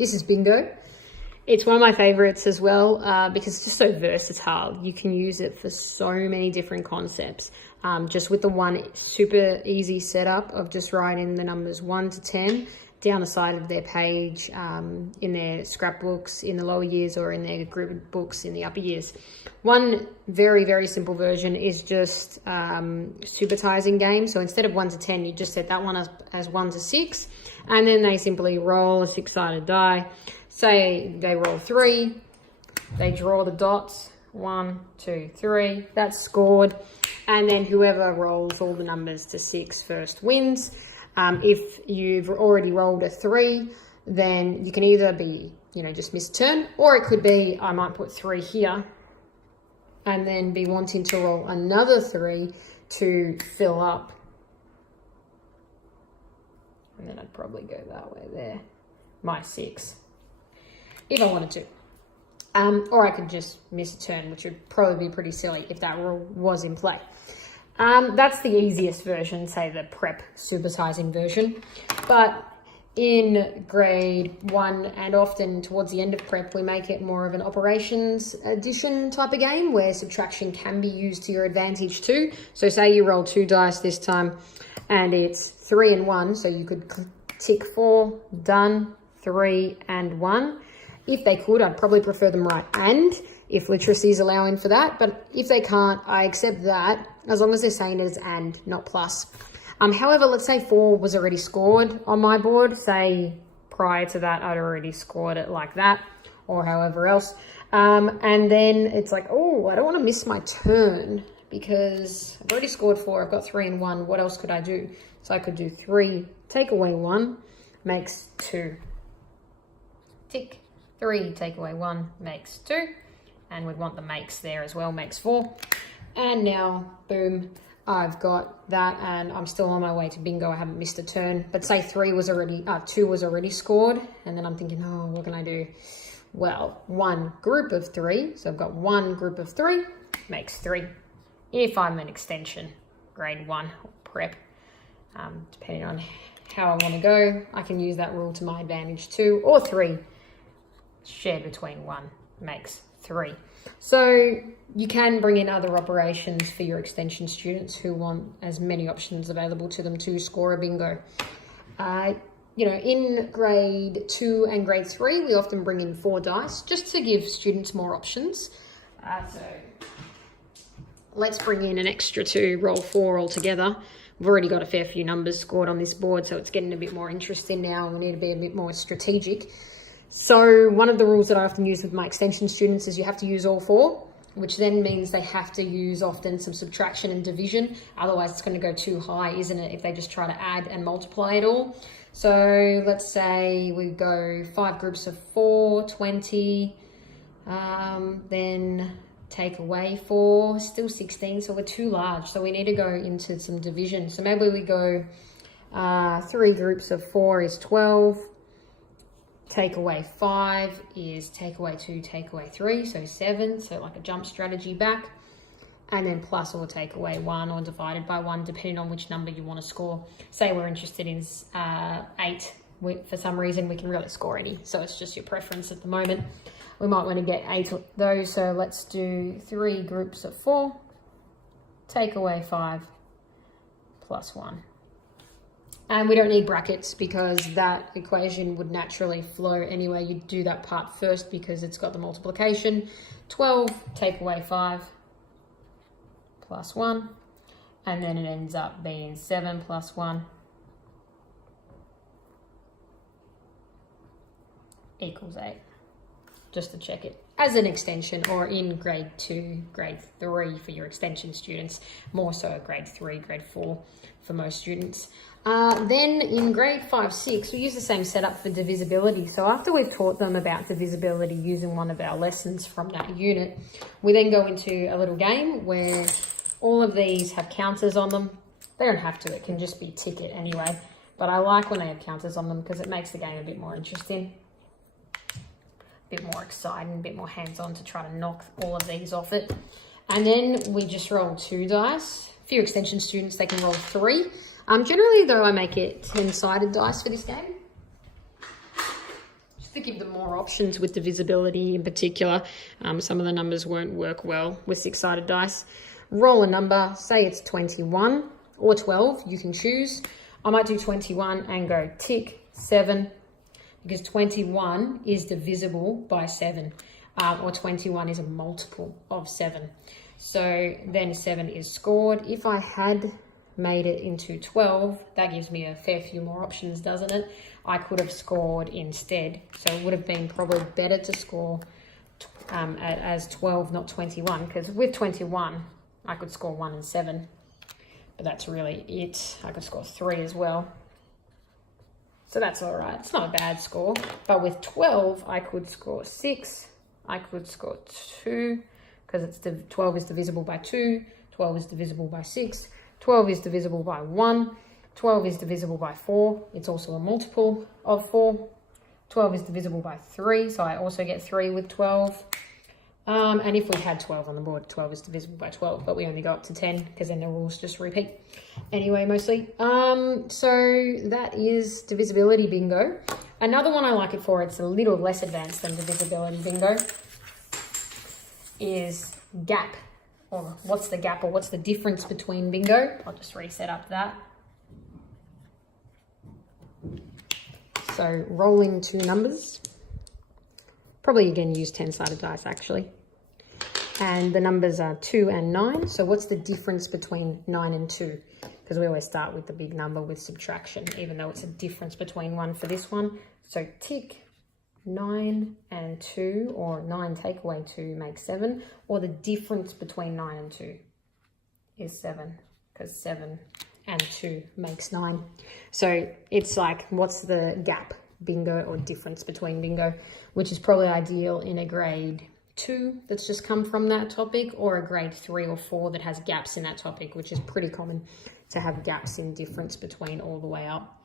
This is Bingo. It's one of my favorites as well because it's just so versatile. You can use it for so many different concepts. Just with the one super easy setup of just writing the numbers 1 to 10 down the side of their page in their scrapbooks in the lower years or in their group books in the upper years. One very, very simple version is just supertizing game. So instead of 1 to 10, you just set that one as 1 to 6, and then they simply roll a 6-sided die. Say they roll 3, they draw the dots, 1, 2, 3, that's scored. And then whoever rolls all the numbers to 6 first wins. If you've already rolled a 3, then you can either be, just miss a turn, or it could be, I might put 3 here and then be wanting to roll another 3 to fill up. And then I'd probably go that way there, my 6, if I wanted to. Or I could just miss a turn, which would probably be pretty silly if that rule was in play. That's the easiest version, say the prep supersizing version. But in grade 1 and often towards the end of prep, we make it more of an operations addition type of game where subtraction can be used to your advantage too. So say you roll 2 dice this time and it's 3 and 1. So you could tick 4, done, 3 and 1. If they could, I'd probably prefer them right and, if literacy is allowing for that. But if they can't, I accept that as long as they're saying it as and, not plus. However, let's say 4 was already scored on my board. Say prior to that, I'd already scored it like that or however else. And then it's like, oh, I don't want to miss my turn because I've already scored 4. I've got 3 and 1. What else could I do? So I could do 3, take away 1, makes 2. Tick. 3, take away 1, makes 2. And we'd want the makes there as well, makes 4. And now, boom, I've got that and I'm still on my way to bingo. I haven't missed a turn. But say 2 was already scored. And then I'm thinking, oh, what can I do? Well, one group of 3. So I've got one group of 3, makes 3. If I'm an extension, grade 1 or prep, depending on how I want to go, I can use that rule to my advantage 2 or 3. Shared between 1 makes 3. So you can bring in other operations for your extension students who want as many options available to them to score a bingo. In grade 2 and grade 3, we often bring in 4 dice just to give students more options. So let's bring in an extra 2, roll 4 altogether. We've already got a fair few numbers scored on this board, so it's getting a bit more interesting now. We need to be a bit more strategic. So one of the rules that I often use with my extension students is you have to use all 4, which then means they have to use often some subtraction and division. Otherwise, it's going to go too high, isn't it, if they just try to add and multiply it all. So let's say we go 5 groups of 4, 20, then take away 4, still 16. So we're too large. So we need to go into some division. So maybe we go 3 groups of 4 is 12. Take away 5 is take away 2, take away 3, so 7, so like a jump strategy back. And then plus or take away 1 or divided by 1, depending on which number you want to score. Say we're interested in 8. For some reason, we can really score any. So it's just your preference at the moment. We might want to get 8 of those. So let's do 3 groups of 4, take away 5, plus 1. And we don't need brackets because that equation would naturally flow anyway. You do that part first because it's got the multiplication. 12, take away 5, plus 1. And then it ends up being 7 plus 1 equals 8. Just to check it as an extension, or in grade 2, grade 3 for your extension students, more so grade 3, grade 4 for most students. Then in grade 5, 6, we use the same setup for divisibility. So after we've taught them about divisibility using one of our lessons from that unit, we then go into a little game where all of these have counters on them. They don't have to, it can just be ticket anyway. But I like when they have counters on them because it makes the game a bit more interesting, a bit more exciting, a bit more hands-on to try to knock all of these off it. And then we just roll 2 dice. For your extension students, they can roll 3. Generally, though, I make it 10-sided dice for this game. to give them more options with divisibility in particular. Some of the numbers won't work well with six-sided dice. Roll a number, say it's 21 or 12, you can choose. I might do 21 and go tick 7, because 21 is divisible by 7, or 21 is a multiple of 7. So then 7 is scored. If I had made it into 12, that gives me a fair few more options, doesn't it? I could have scored instead. So it would have been probably better to score as 12, not 21, because with 21, I could score 1 and 7. But that's really it. I could score 3 as well. So that's all right. It's not a bad score. But with 12, I could score 6. I could score 2, because 12 is divisible by 2. 12 is divisible by 6. 12 is divisible by 1. 12 is divisible by 4. It's also a multiple of 4. 12 is divisible by 3, so I also get 3 with 12. And if we had 12 on the board, 12 is divisible by 12, but we only go up to 10 because then the rules just repeat. Anyway, mostly. So that is divisibility bingo. Another one I like it for, it's a little less advanced than divisibility bingo, is gap. Or what's the gap, or what's the difference between bingo? I'll just reset up that. So rolling 2 numbers. Probably again use 10-sided dice actually. And the numbers are 2 and 9. So what's the difference between 9 and 2? Because we always start with the big number with subtraction, even though it's a difference between 1 for this one. So tick 9 and 2, or 9 take away 2 makes 7, or the difference between 9 and 2 is 7, because 7 and 2 makes 9. So it's like, what's the gap bingo, or difference between bingo, which is probably ideal in a grade 2 that's just come from that topic, or a grade 3 or 4 that has gaps in that topic, which is pretty common to have gaps in difference between all the way up.